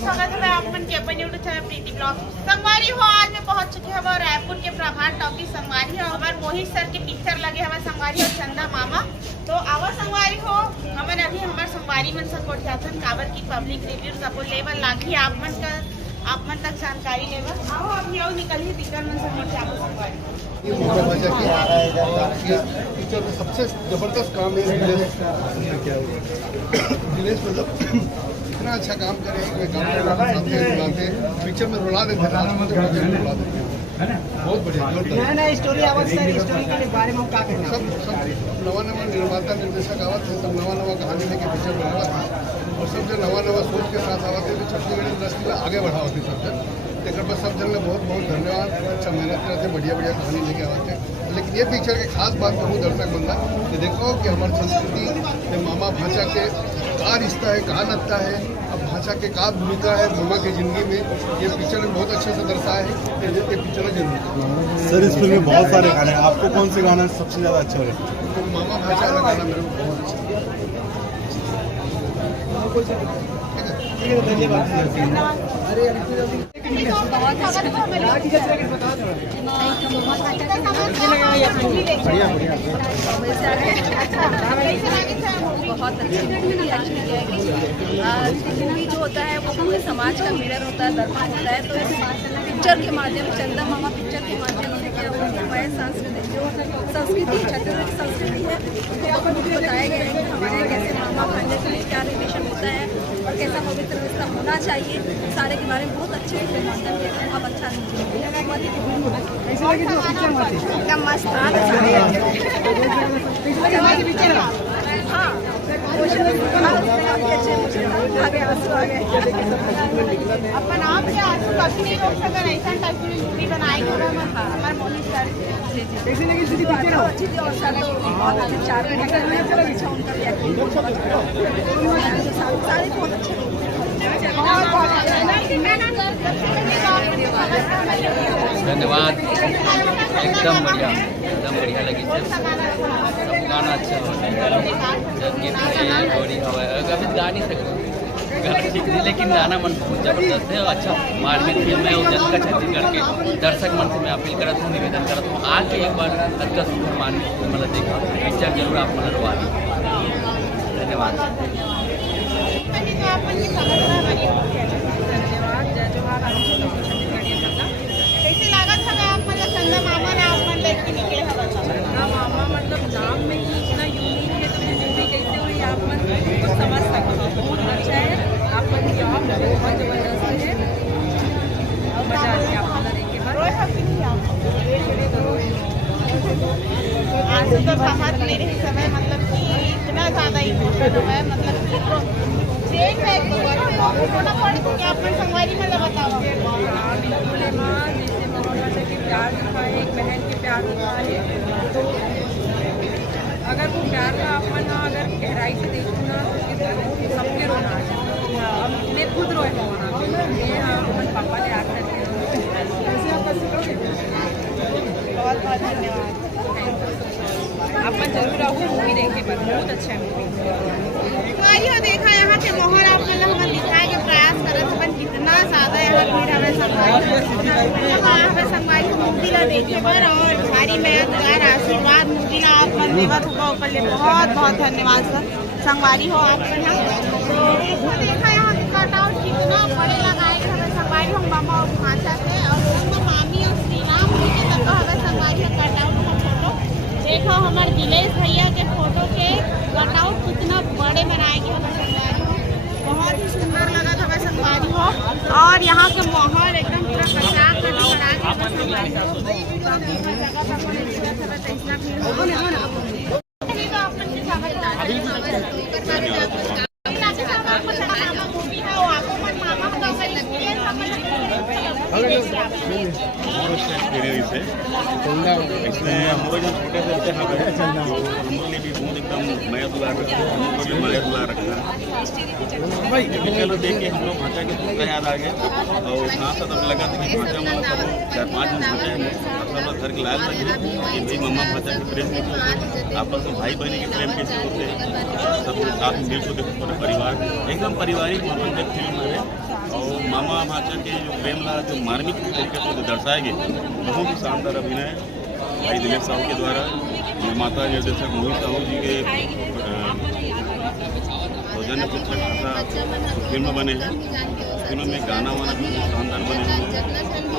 स्वागत है आपन के अपन यूट्यूब चैनल प्रीति ब्लॉग। संगवारी हो आज मैं पहुंच चुके हैं रायपुर के प्रभात टॉकी संगवारी हो हमारे मोहित सर के पिक्चर लगे हमारे संगवारी हो चंदा मामा। तो आवा संगवारी हो हमन अभी हमारे संगवारी मन सपोर्ट जाथन काबर की पब्लिक रिव्यू सब लेवल लागी आप मन तक जानकारी लेवल आओ अभी आओ निकलिए पिक्चर मन सपोर्ट जाओ संगवारी। पिक्चर में सबसे जबरदस्त काम है दिनेश मतलब इतना अच्छा काम करे पिक्चर में रुला देते रुला देते बहुत बढ़िया नया स्टोरी आवत सर स्टोरी के बारे में क्या कहना सब नवा निर्माता निर्देशक आवत है सब नवा कहानी लेके पिक्चर बनावत है और सब जो नवा सोच के साथ आवत है छत्तीसगढ़ इंडस्ट्री में आगे बढ़ावत है सबसे एक बार सब जन बहुत बहुत धन्यवाद। अच्छा मेहनत करते बढ़िया कहानी लेके आते हैं। लेकिन ये पिक्चर की खास बात कहूँ दर्शक बंदा कि देखो कि हमारी संस्कृति में मामा भाषा के का रिश्ता है कहाँ लगता है अब भाषा के का भूमिका है मामा की जिंदगी में ये पिक्चर में बहुत अच्छे से दर्शाया है। ये पिक्चर जरूर सर इस फिल्म में बहुत सारे गाने हैं, आपको कौन से गाना सबसे ज़्यादा अच्छा लगा? तो मामा भाषा का गाना मेरे को बहुत अच्छा बहुत अच्छी मूवी एक्चुअली क्या है कि मूवी जो होता है वो पूरे समाज का मिरर होता है, दर्पण होता है। तो इस पिक्चर के माध्यम चंदा मामा पिक्चर के माध्यम से क्या हुआ हमारे सांस्कृतिक जो संस्कृति छत्तीसगढ़ की संस्कृति है उसको बताया गया है कि हमारे कैसे मामा भांजे के लिए क्या रिलेशन होता है और कैसा पवित्र रिश्ता होना चाहिए सारे के बारे में बहुत अच्छे से माध्यम किया बहुत अच्छा एकदम मस्त हाँ अपन आप क्या आंसू कभी नहीं रोक सके ऐसा टाइप की मूवी बनाई हमारे मोहित सर अच्छी थी और सारे बहुत अच्छे 4 अच्छा उनका सारे बहुत अच्छे धन्यवाद। एकदम बढ़िया लगी सब गाना अच्छा अभी गा नहीं सकते गाना ठीक नहीं लेकिन गाना मन बहुत जबरदस्त है और अच्छा मार्मिक फिल्म है और जनता छत्तीसगढ़ के दर्शक मन से मैं अपील करता हूँ निवेदन करता हूँ आके एक बार अच्छा सुंदर मार्मिक फिल्म मतलब देखा पिक्चर जरूर आप मन रुआ धन्यवाद। कैसे लागत है आप मतलब चंदा मामा ने आप मन लेके निकले हैं चंदा मामा मतलब नाम में ही इतना यूनिक है तो मूवी कैसे हुई आप मन को समझ सकते हो बहुत अच्छा है आप मन जॉब बहुत जबरदस्त है और मजा आ गया आप देख के रोए आज तो बाहर मेरे समय मतलब कि इतना ज़्यादा इमोशन हुआ है मतलब कि ट्रेन में होना पड़े तो क्या अपन संगवारी मतलब बताओ बिल्कुल है माँ जैसे मामा के प्यार दिखाए एक बहन के प्यार दिखाए तो अगर वो प्यार का अपन अगर गहराई से देखूँ ना तो सबके रोना आ जाए हम इतने खुद रोए होना अपन पापा ने आकर बहुत बहुत धन्यवाद। अपन जरूर आओ मूवी देखने पर बहुत अच्छा है मूवी देखा यहाँ के माहौल आप मतलब हमें दिखाए के प्रयास करत अपन कितना ज़्यादा यहाँ भीड़ हमें संगवारी मूवी ला देखे पर और सारी मेहनत दुआर आशीर्वाद मूवी ला आप मन देवत होगा ऊपर ले बहुत बहुत धन्यवाद सर संगवारी हो आप तो देखा यहाँ के कटआउट कितना बड़े लगाए हमें संगवारी हम मामा और भाषा से और मामी और श्री राम जी के तक हमें संगवारी कटआउट का फोटो देखो हमारे दिनेश भैया के फोटो के कटआउट कितना बड़े बनाए गए हमें संगवारी हो बहुत ही सुंदर लगा था हमें संगवारी हो और यहाँ के माहौल एकदम पूरा पंजाब का भी बना के हमें संगवारी हो जगह इसमें हम लोग जब छोटे से होते हैं तो हम लोग ने भी बहुत एकदम माया दुलार रखा है हमको भी माया दुलार रखा है लेकिन चलो देख के हम लोग भाषा के दूसरा याद आ गया और साथ साथ हमें लगा था कि भाषा में सब 4-5 जन भाषा है सब लोग घर के लाल लगे कि भाई मम्मा भाषा के प्रेम कैसे होते हैं आपस में भाई बहन के प्रेम कैसे होते हैं सब लोग साथ में मिल को देखो पूरे परिवार एकदम पारिवारिक मनोरंजक फिल्म है और मामा भाचा के जो प्रेम ला जो मार्मिक तरीके से दर्शाए गए, बहुत ही शानदार अभिनय भाई दिलीप साहू के द्वारा, निर्माता निर्देशक मोहित साहू जी के सौजन्य कुछ खासा फिल्म बने हैं। फिल्म में गाना वाना भी शानदार बने हुए हैं।